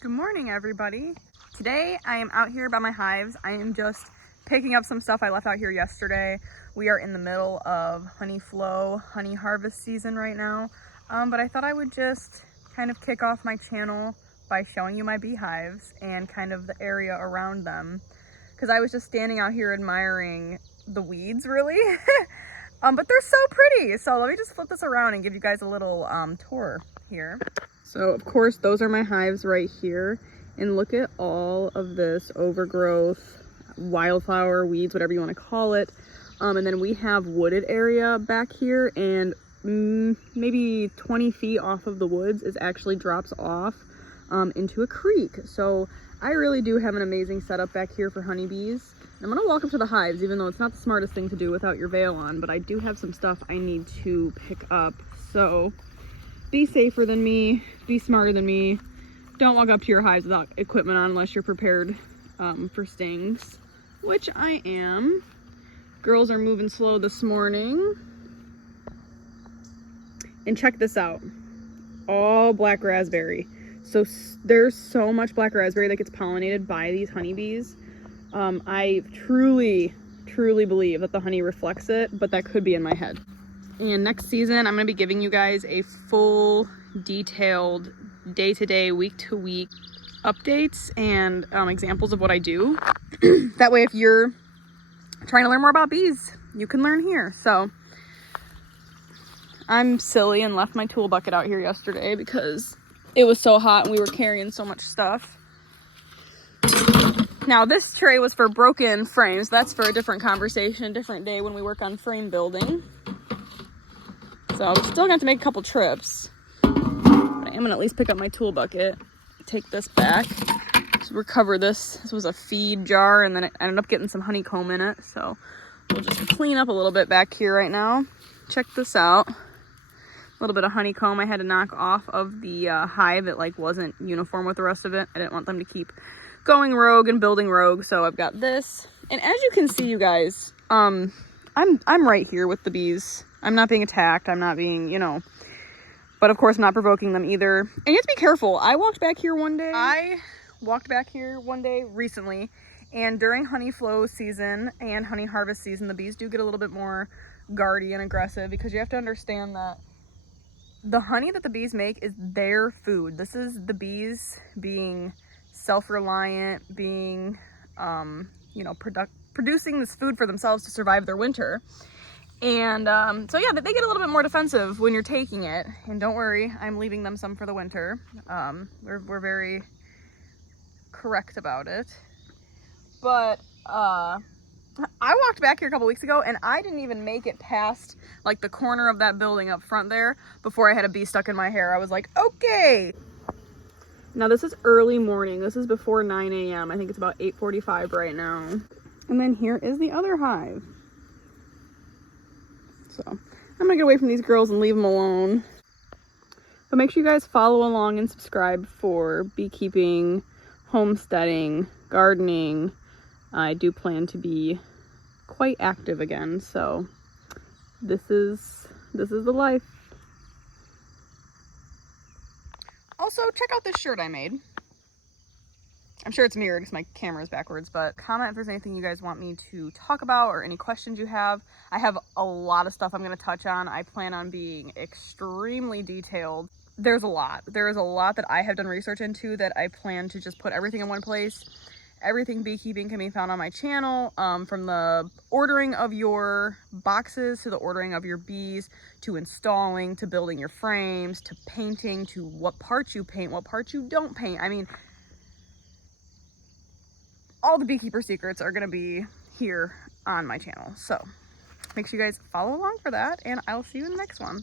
Good morning, everybody. Today I am out here by my hives. I am just picking up some stuff I left out here yesterday. We are in the middle of honey flow, honey harvest season right now. But I thought I would just kind of kick off my channel by showing you my beehives and kind of the area around them. Because I was just standing out here admiring the weeds, really. But they're so pretty. So let me just flip this around and give you guys a little tour here. So of course those are my hives right here, and look at all of this overgrowth, wildflower, weeds, whatever you want to call it. And then we have wooded area back here, and maybe 20 feet off of the woods is actually drops off into a creek. So I really do have an amazing setup back here for honeybees. I'm gonna walk up to the hives, even though it's not the smartest thing to do without your veil on, but I do have some stuff I need to pick up. So be safer than me, be smarter than me. Don't walk up to your hives without equipment on unless you're prepared for stings, which I am. Girls are moving slow this morning. And check this out, all black raspberry. So there's so much black raspberry that gets pollinated by these honeybees. I truly believe that the honey reflects it, but that could be in my head. And next season, I'm going to be giving you guys a full, detailed, day-to-day, week-to-week updates and examples of what I do. That way, if you're trying to learn more about bees, you can learn here. So I'm silly and left my tool bucket out here yesterday because it was so hot and we were carrying so much stuff. Now, this tray was for broken frames. That's for a different conversation, a different day when we work on frame building. So I'm still going to make a couple trips. But I am going to at least pick up my tool bucket, take this back, just recover this. This was a feed jar, and then it ended up getting some honeycomb in it. So we'll just clean up a little bit back here right now. Check this out. A little bit of honeycomb I had to knock off of the hive. It wasn't uniform with the rest of it. I didn't want them to keep going rogue and building rogue. So I've got this. And as you can see, you guys, I'm right here with the bees. I'm not being attacked. I'm not being, but of course I'm not provoking them either. And you have to be careful. I walked back here one day recently, and during honey flow season and honey harvest season, the bees do get a little bit more guardy and aggressive, because you have to understand that the honey that the bees make is their food. This is the bees being self-reliant, being, producing this food for themselves to survive their winter. And so yeah, they get a little bit more defensive when you're taking it. And don't worry, I'm leaving them some for the winter. We're very correct about it. But I walked back here a couple weeks ago, and I didn't even make it past the corner of that building up front there before I had a bee stuck in my hair. I was like, okay. Now this is early morning. This is before 9 a.m. I think it's about 8:45 right now. And then here is the other hive. So I'm gonna get away from these girls and leave them alone. But make sure you guys follow along and subscribe for beekeeping, homesteading, gardening. I do plan to be quite active again, so this is the life. Also, check out this shirt I made. I'm sure it's mirrored because my camera is backwards, but comment if there's anything you guys want me to talk about or any questions you have. I have a lot of stuff I'm going to touch on. I plan on being extremely detailed. There's a lot. There is a lot that I have done research into that I plan to just put everything in one place. Everything beekeeping can be found on my channel, from the ordering of your boxes to the ordering of your bees, to installing, to building your frames, to painting, to what parts you paint, what parts you don't paint. I mean, all the beekeeper secrets are going to be here on my channel. So make sure you guys follow along for that, and I'll see you in the next one.